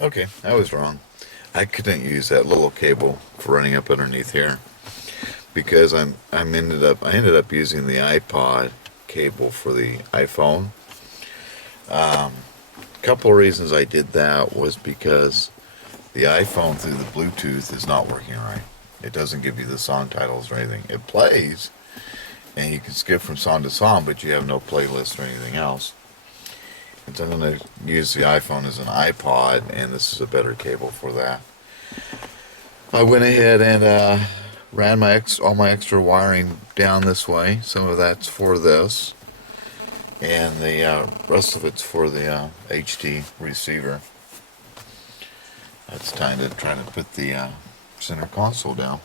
Okay, I was wrong. I couldn't use that little cable for running up underneath here because I ended up using the iPod cable for the iPhone. A couple of reasons I did that was because the iPhone through the Bluetooth is not working right. It doesn't give you the song titles or anything. It plays, and you can skip from song to song, but you have no playlist or anything else. And so I'm going to use the iPhone as an iPod, and this is a better cable for that. I went ahead and ran all my extra wiring down this way. Some of that's for this, and the rest of it's for the HD receiver. It's time to try to put the center console down.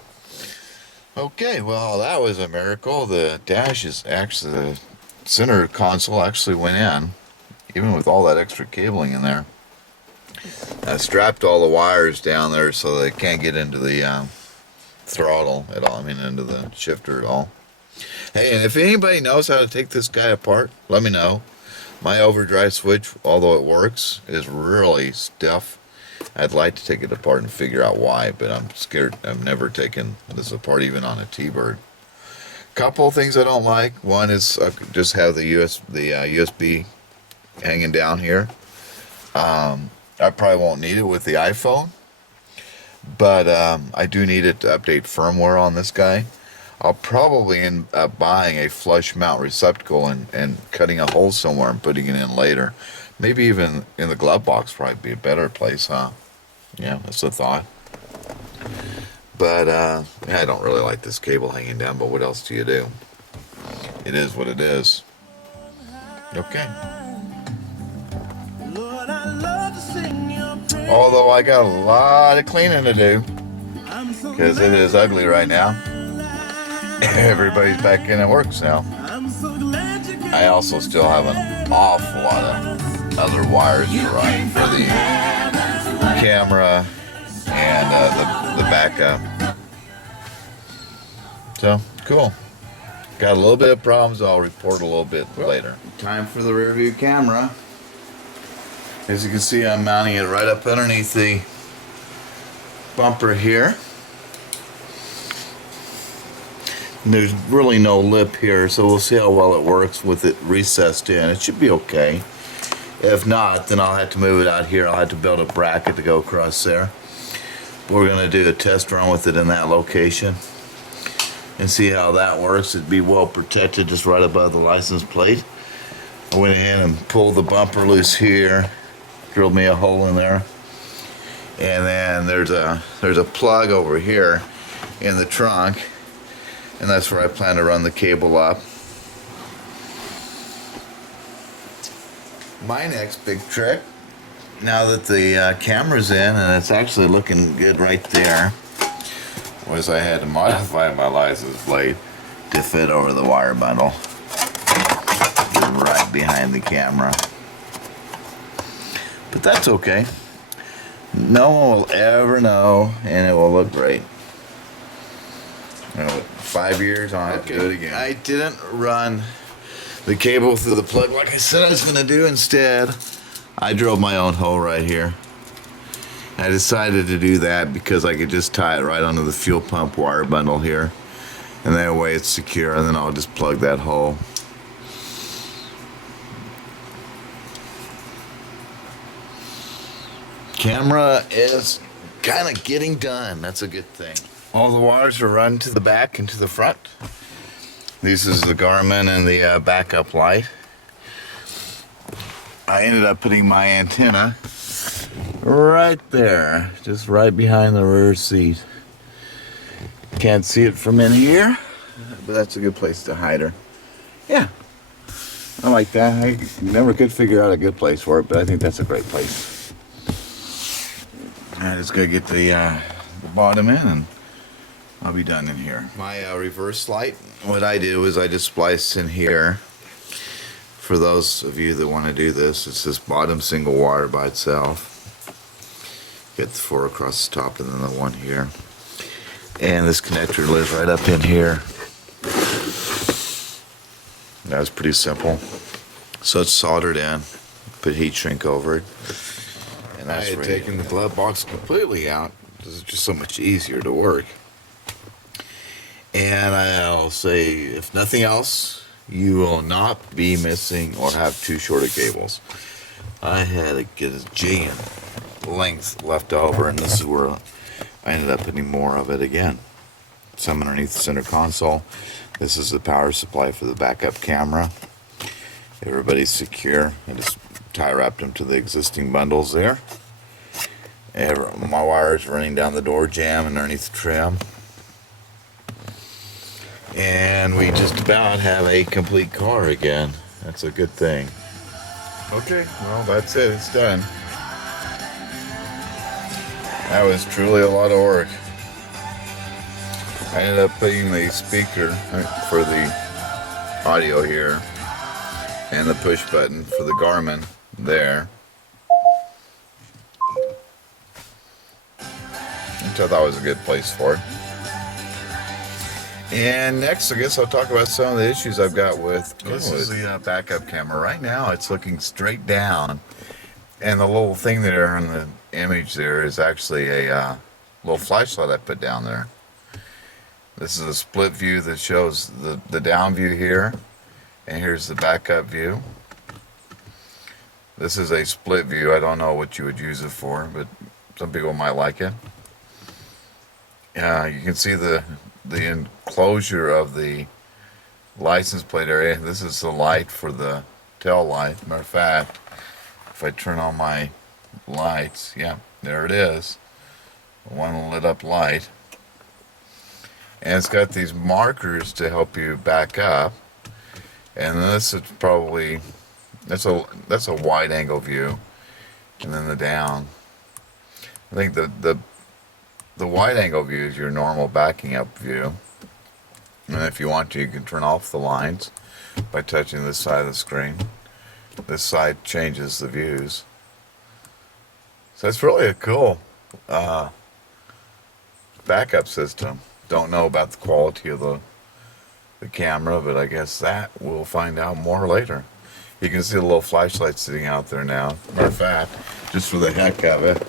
Okay, well, that was a miracle. The dash is actually, the center console actually went in, even with all that extra cabling in there. I strapped all the wires down there so they can't get into the throttle at all, into the shifter at all. Hey, and if anybody knows how to take this guy apart, let me know. My overdrive switch, although it works, is really stiff. I'd like to take it apart and figure out why, but I'm scared. I've never taken this apart, even on a T-Bird. Couple of things I don't like. One is I just have the USB hanging down here. I probably won't need it with the iPhone, but I do need it to update firmware on this guy. I'll probably end up buying a flush mount receptacle and cutting a hole somewhere and putting it in later. Maybe even in the glove box probably be a better place, huh? Yeah, that's a thought. But yeah, I don't really like this cable hanging down, but what else do you do? It is what it is. Okay. Although I got a lot of cleaning to do, because it is ugly right now. Everybody's back in and works now. I also still have an awful lot of other wires to run for the camera and the backup. So, cool. Got a little bit of problems. I'll report a little bit later. Time for the rear view camera. As you can see, I'm mounting it right up underneath the bumper here. And there's really no lip here, so we'll see how well it works with it recessed in. It should be okay. If not, then I'll have to move it out here. I'll have to build a bracket to go across there. We're going to do a test run with it in that location and see how that works. It'd be well protected just right above the license plate. I went ahead and pulled the bumper loose here, drilled me a hole in there, and then there's a plug over here in the trunk, and that's where I plan to run the cable up. My next big trick, now that the camera's in and it's actually looking good right there, was I had to modify my license plate to fit over the wire bundle right behind the camera. But that's okay. No one will ever know, and it will look great. 5 years, I'll have to do it again. I didn't run the cable through the plug like I said I was going to do. Instead, I drilled my own hole right here. I decided to do that because I could just tie it right onto the fuel pump wire bundle here, and that way it's secure, and then I'll just plug that hole. Camera is kind of getting done. That's a good thing. All the wires are run to the back and to the front. This is the Garmin and the backup light. I ended up putting my antenna right there, just right behind the rear seat. Can't see it from in here, but that's a good place to hide her. Yeah, I like that. I never could figure out a good place for it, but I think that's a great place. I just gotta get the bottom in, and I'll be done in here. My reverse light, what I do is I just splice in here. For those of you that want to do this, it's this bottom single wire by itself. Get the 4 across the top and then the 1 here. And this connector lives right up in here. That was pretty simple. So it's soldered in. Put heat shrink over it. And that's I had taken the glove box completely out. This is just so much easier to work. And I'll say, if nothing else, you will not be missing or have too short of cables. I had to get a G in length left over, and this is where I ended up putting more of it again. Some underneath the center console. This is the power supply for the backup camera. Everybody's secure. I just tie wrapped them to the existing bundles there. My wires running down the door jamb underneath the trim. And we just about have a complete car again. That's a good thing. Okay, well, that's it. It's done. That was truly a lot of work. I ended up putting the speaker for the audio here and the push button for the Garmin there, which I thought was a good place for it. And next, I guess I'll talk about some of the issues I've got with this is the backup camera. Right now, it's looking straight down, and the little thing there on the image there is actually a little flashlight I put down there. This is a split view that shows the down view here, and here's the backup view. This is a split view. I don't know what you would use it for, but some people might like it. You can see the enclosure of the license plate area. This is the light for the tail light. Matter of fact, if I turn on my lights, yeah, there it is. One lit up light. And it's got these markers to help you back up. And this is probably, that's a wide angle view. And then the down. I think the wide angle view is your normal backing up view. And if you want to, you can turn off the lines by touching this side of the screen. This side changes the views. So it's really a cool backup system. Don't know about the quality of the camera, but I guess that we'll find out more later. You can see the little flashlight sitting out there now. Matter of fact, just for the heck of it,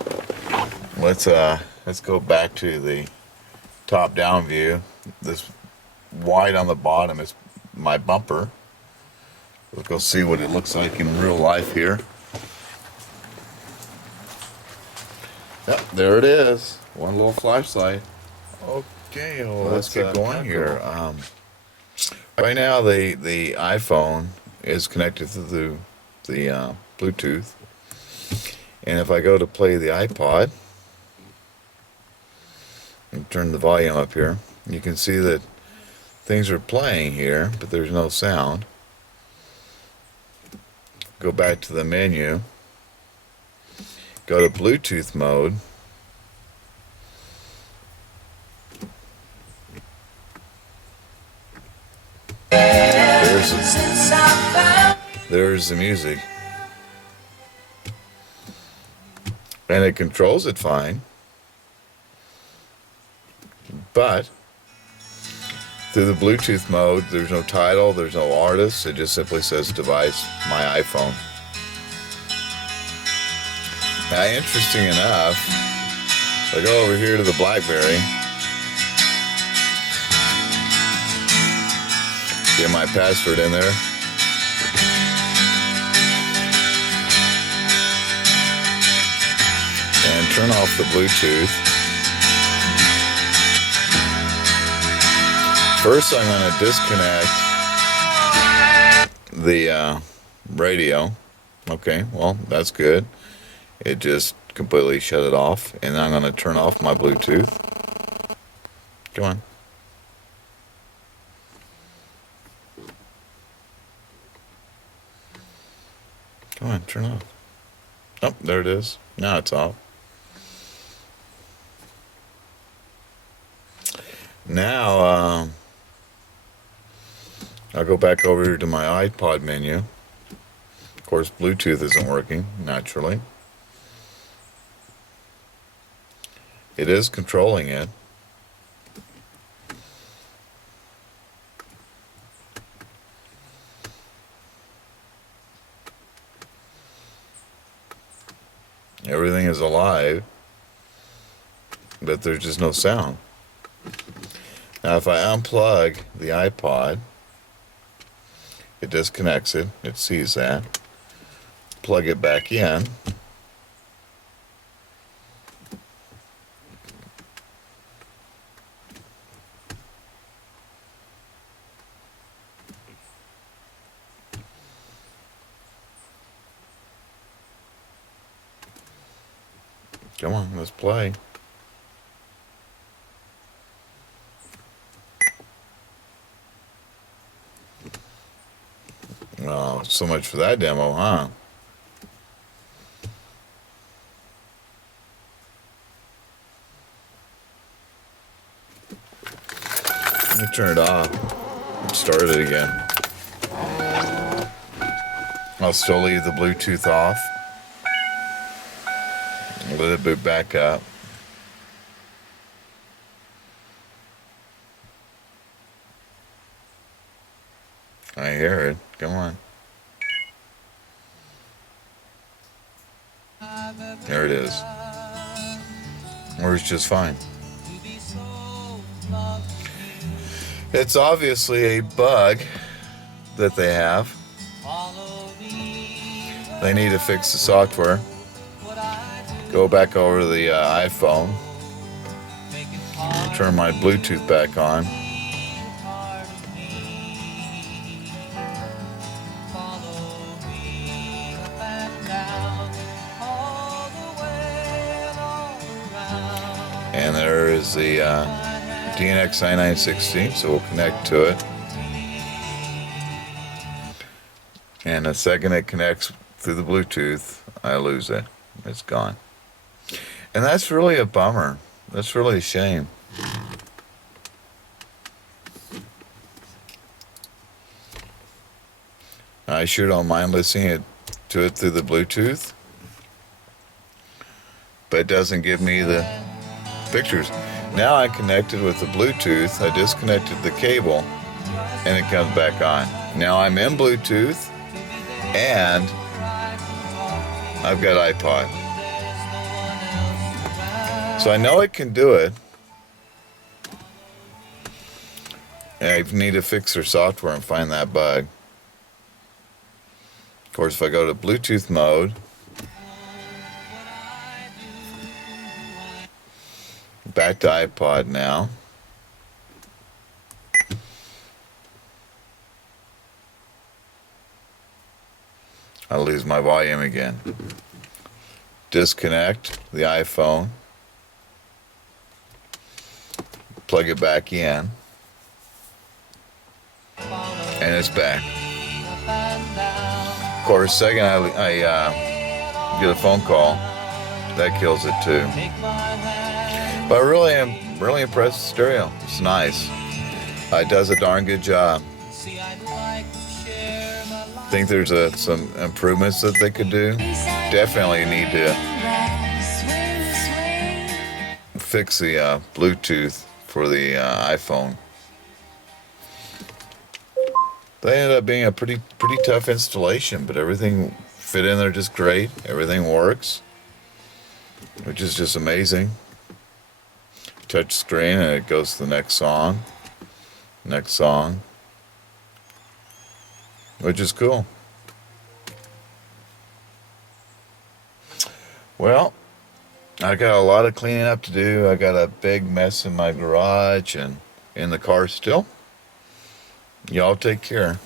let's go back to the top-down view. This white on the bottom is my bumper. Let's go see what it looks like in real life here. Yep, there it is. One little flashlight. Okay, well, let's get going here. Right now, the iPhone is connected to the Bluetooth, and if I go to play the iPod and turn the volume up here, you can see that things are playing here, but there's no sound. Go back to the menu, go to Bluetooth mode. There's the music. And it controls it fine. But through the Bluetooth mode, there's no title, there's no artist, it just simply says device, my iPhone. Now, interesting enough, I go over here to the BlackBerry, get my password in there. And turn off the Bluetooth. First, I'm going to disconnect the radio. Okay, well, that's good. It just completely shut it off. And I'm going to turn off my Bluetooth. Come on. Come on, turn off. Oh, there it is. Now it's off. Now, I'll go back over here to my iPod menu. Of course, Bluetooth isn't working, naturally. It is controlling it. Everything is alive, but there's just no sound. Now if I unplug the iPod, it disconnects it. It sees that. Plug it back in. Come on, let's play. Oh, so much for that demo, huh? Let me turn it off and start it again. I'll still leave the Bluetooth off. Let it boot back up. I hear it. Come on. There it is. Works just fine. It's obviously a bug that they have. They need to fix the software. Go back over to the iPhone. Turn my Bluetooth back on. And there is the DNX9960, so we'll connect to it. And the second it connects through the Bluetooth, I lose it. It's gone. And that's really a bummer. That's really a shame. I sure don't mind listening to it through the Bluetooth, but it doesn't give me the pictures. Now I'm connected with the Bluetooth. I disconnected the cable and it comes back on. Now I'm in Bluetooth and I've got iPod. So I know it can do it. I need to fix their software and find that bug. Of course, if I go to Bluetooth mode, back to iPod now. I'll lose my volume again. Disconnect the iPhone. Plug it back in. And it's back. Of course, second I get a phone call, that kills it too. But I really am really impressed with stereo. It's nice. It does a darn good job. I think there's some improvements that they could do. Definitely need to fix the Bluetooth for the iPhone. They ended up being a pretty tough installation, but everything fit in there just great. Everything works, which is just amazing. Touch screen and it goes to the next song, which is cool. Well, I got a lot of cleaning up to do. I got a big mess in my garage and in the car still. Y'all take care.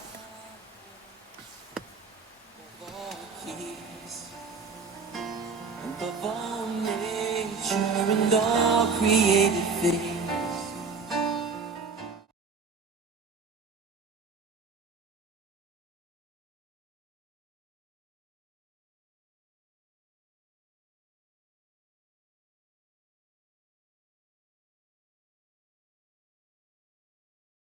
Created